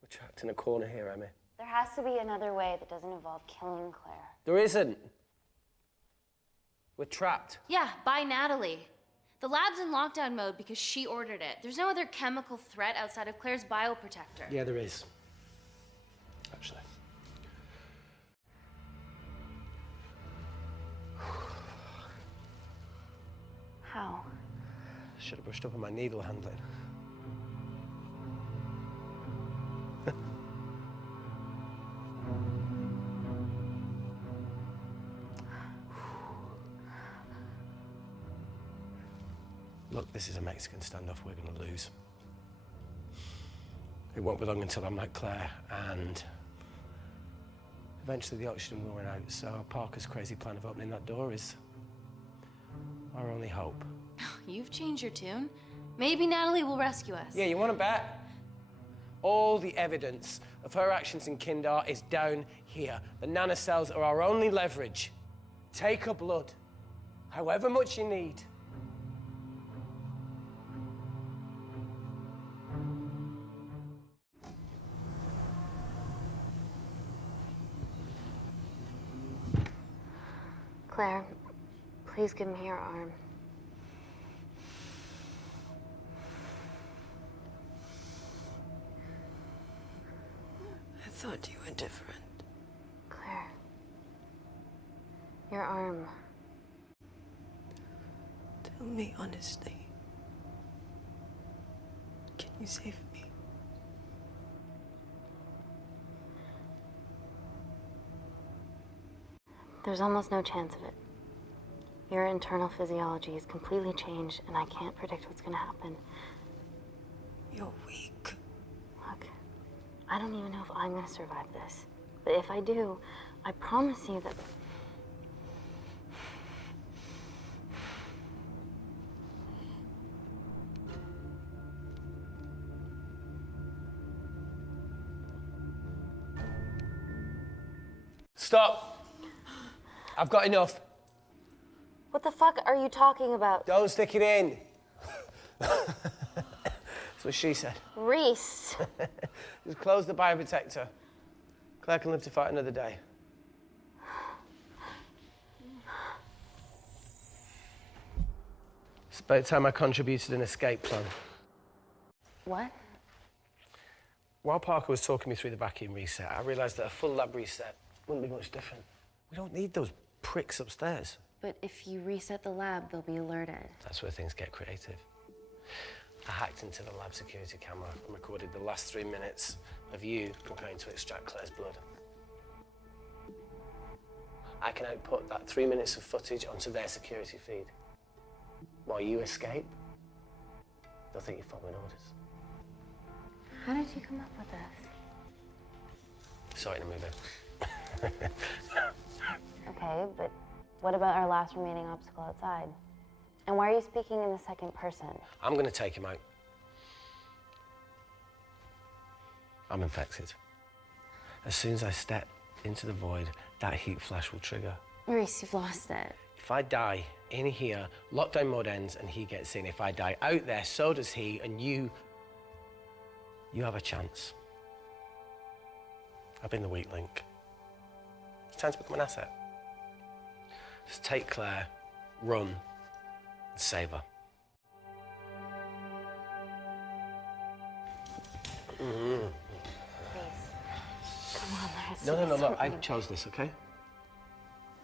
We're trapped in a corner here, Emmy. There has to be another way that doesn't involve killing Claire. There isn't. We're trapped. Yeah, by Natalie. The lab's in lockdown mode because she ordered it. There's no other chemical threat outside of Claire's bioprotector. Yeah, there is. Actually. How? Should have brushed up on my needle handling. Look, this is a Mexican standoff we're going to lose. It won't be long until I'm like Claire, and eventually the oxygen will run out, so Parker's crazy plan of opening that door is our only hope. You've changed your tune. Maybe Natalie will rescue us. Yeah, you want to bet? All the evidence of her actions in Kindar is down here. The nanocells are our only leverage. Take her blood, however much you need. Claire, please give me your arm. I thought you were different. Claire. Your arm. Tell me honestly. Can you save me? There's almost no chance of it. Your internal physiology is completely changed, and I can't predict what's gonna happen. You're weak. Look, I don't even know if I'm gonna survive this. But if I do, I promise you that... Stop! I've got enough. What the fuck are you talking about? Don't stick it in. That's what she said. Reese. Just close the bioprotector. Claire can live to fight another day. It's about time I contributed an escape plan. What? While Parker was talking me through the vacuum reset, I realised that a full lab reset wouldn't be much different. We don't need those pricks upstairs. But if you reset the lab, they'll be alerted. That's where things get creative. I hacked into the lab security camera and recorded the last 3 minutes of you preparing to extract Claire's blood. I can output that 3 minutes of footage onto their security feed. While you escape, they'll think you're following orders. How did you come up with this? Sorry to move in. Okay, but What about our last remaining obstacle outside? And why are you speaking in the second person? I'm gonna take him out. I'm infected. As soon as I step into the void, that heat flash will trigger. Maurice, you've lost it. If I die in here, lockdown mode ends and he gets in. If I die out there, so does he, and you have a chance. I've been the weak link. It's time to become an asset. Just take Claire, run, and save her. Please. Come on, let's No, do look, I something. chose this, okay? And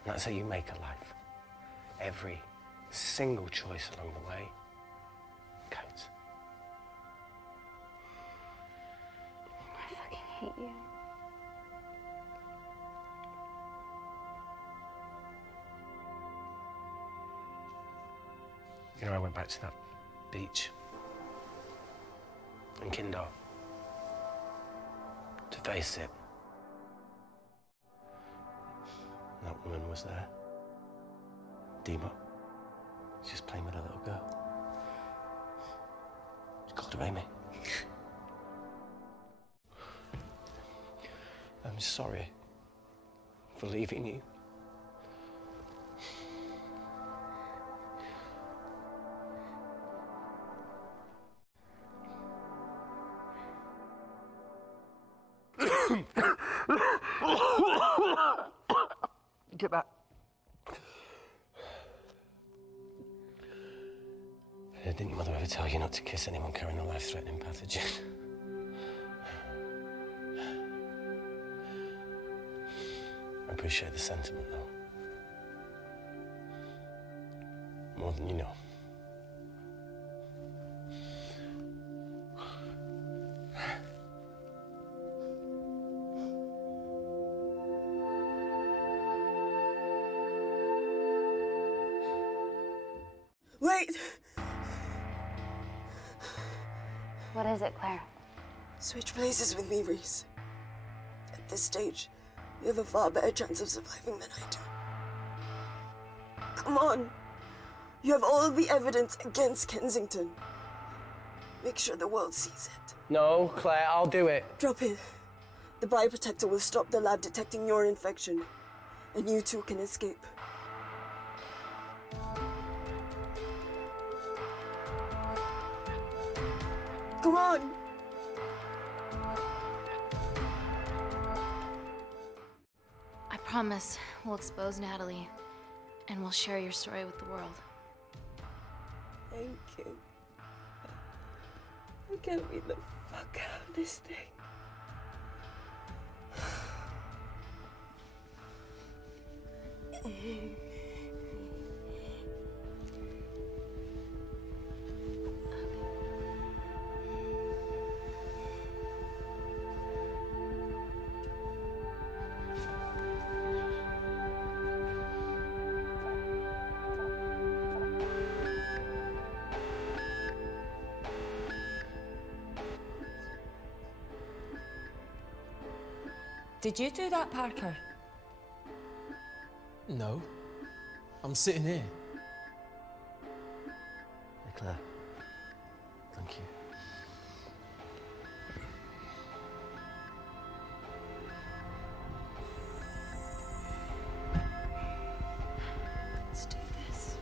that's how you make a life. Every single choice along the way counts. I fucking hate you. You know, I went back to that beach in Kindar to face it. That woman was there. Dima. She's just playing with a little girl. She called her Amy. I'm sorry for leaving you. Get back. Didn't your mother ever tell you not to kiss anyone carrying a life-threatening pathogen? I appreciate the sentiment, though. More than you know. Wait! What is it, Claire? Switch places with me, Reese. At this stage, you have a far better chance of surviving than I do. Come on. You have all the evidence against Kensington. Make sure the world sees it. No, Claire, I'll do it. Drop it. The bioprotector will stop the lab detecting your infection, and you two can escape. Come on! I promise we'll expose Natalie, and we'll share your story with the world. Thank you. Get me the fuck out of this thing. Did you do that, Parker? No. I'm sitting here. Hey, Claire. Thank you. Let's do this.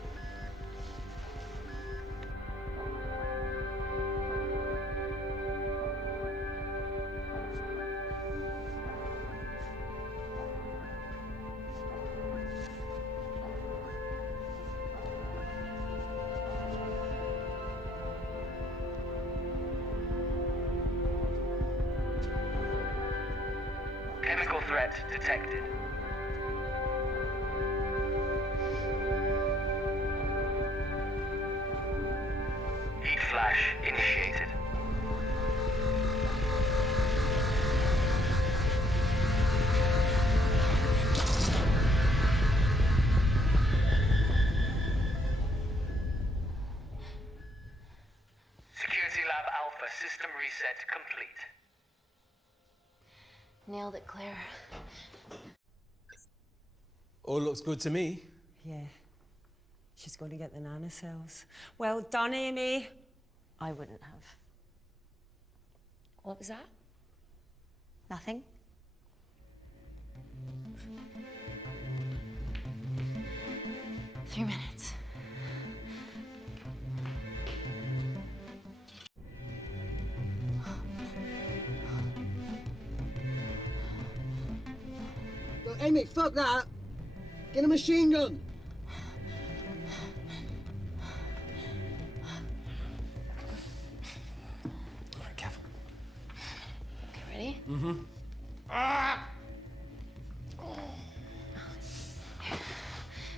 Chemical threat detected. Heat flash initiated. Security Lab Alpha system reset complete. Nailed it, Claire. All looks good to me. Yeah. She's going to get the nanocells. Well done, Amy. I wouldn't have. What was that? Nothing? Three minutes. Look, Amy, fuck that! Get a machine gun! All right, careful. Okay, ready? Mm-hmm. Ah!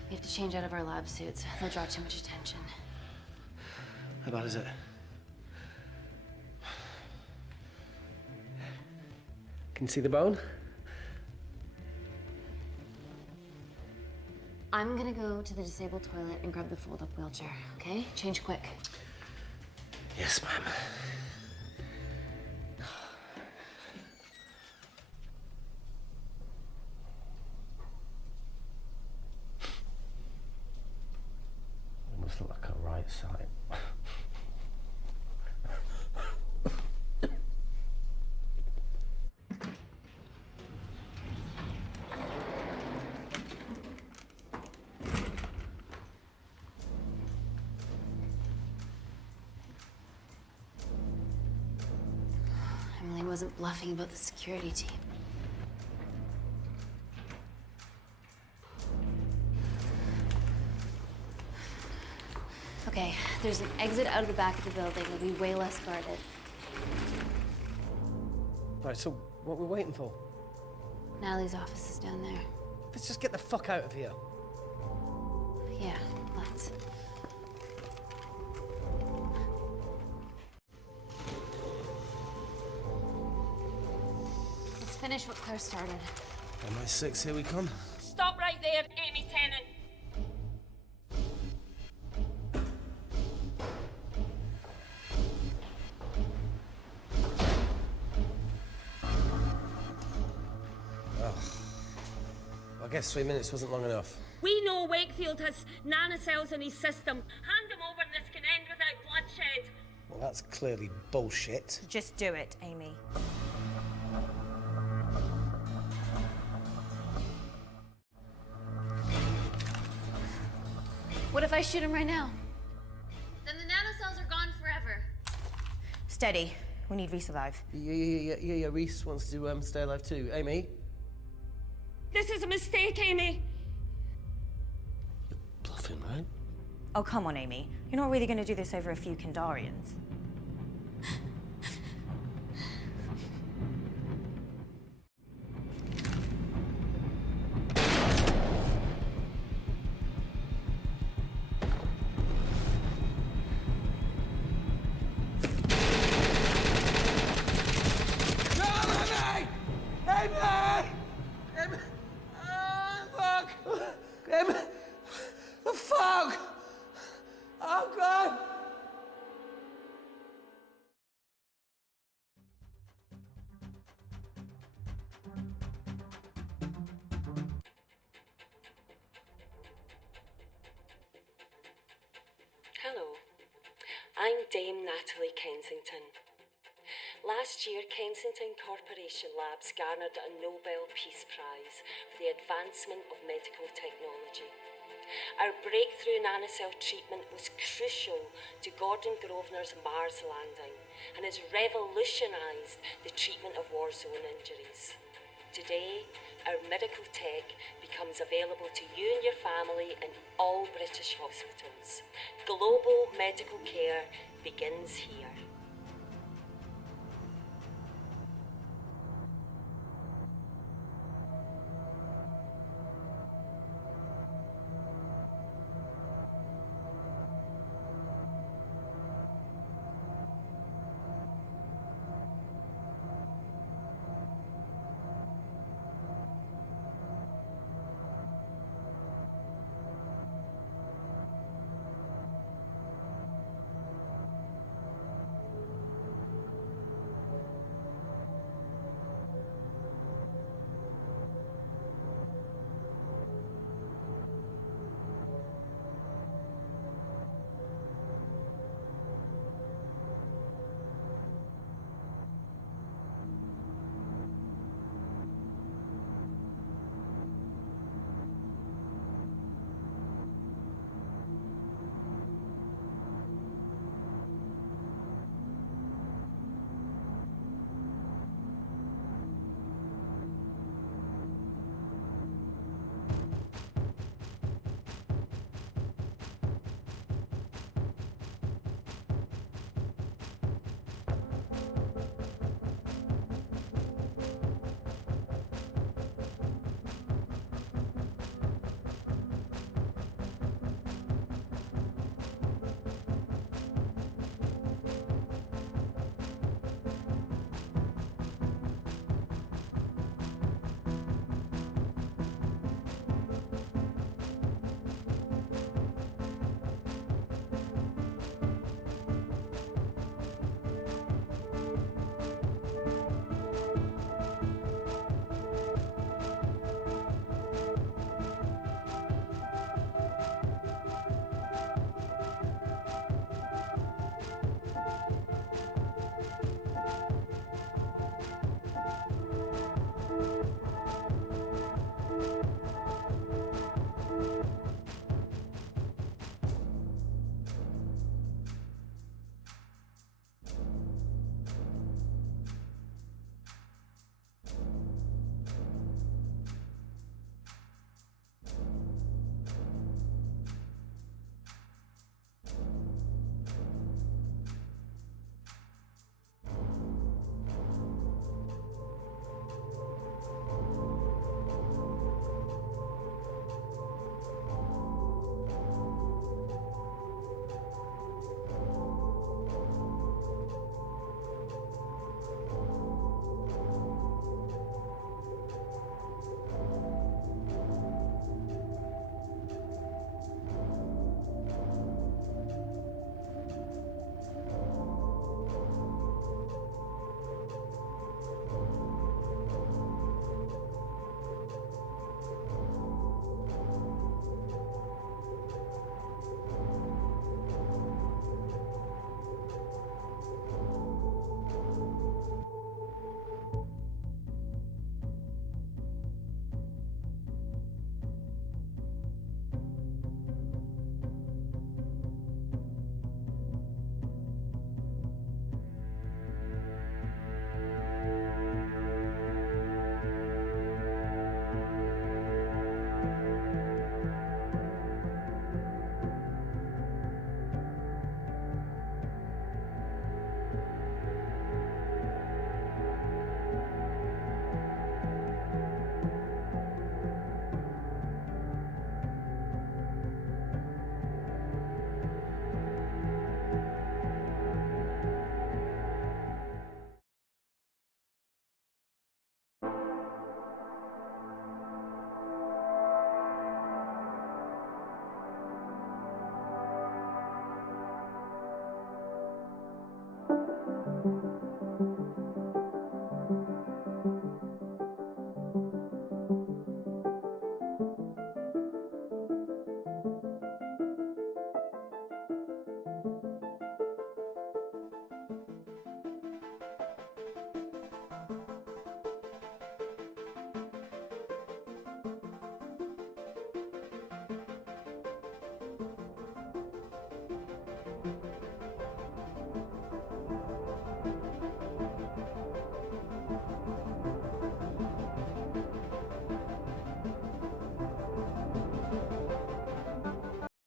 We have to change out of our lab suits. They'll draw too much attention. How bad is it? Can you see the bone? I'm gonna go to the disabled toilet and grab the fold-up wheelchair, okay? Change quick. Yes, ma'am. Almost look like a right side. Emily wasn't bluffing about the security team. Okay, there's an exit out of the back of the building. It'll be way less guarded. Right, so what are we waiting for? Natalie's office is down there. Let's just get the fuck out of here. Yeah, let's. Let's finish what Claire started. MI6, here we come. Stop right there, Amy Tennant. I guess 3 minutes wasn't long enough. We know Wakefield has nanocells in his system. Hand him over and this can end without bloodshed. Well, that's clearly bullshit. Just do it, Amy. What if I shoot him right now? Then the nanocells are gone forever. Steady. We need Reese alive. Yeah, Reese wants to stay alive too. Amy? This is a mistake, Amy. Bluffing, right? Oh, come on, Amy. You're not really going to do this over a few Kandarians. Hello, I'm Dame Natalie Kensington. Last year, Kensington Corporation Labs garnered a Nobel Peace Prize for the advancement of medical technology. Our breakthrough nanocell treatment was crucial to Gordon Grosvenor's Mars landing and has revolutionised the treatment of war zone injuries. Today, our medical tech becomes available to you and your family in all British hospitals. Global medical care begins here.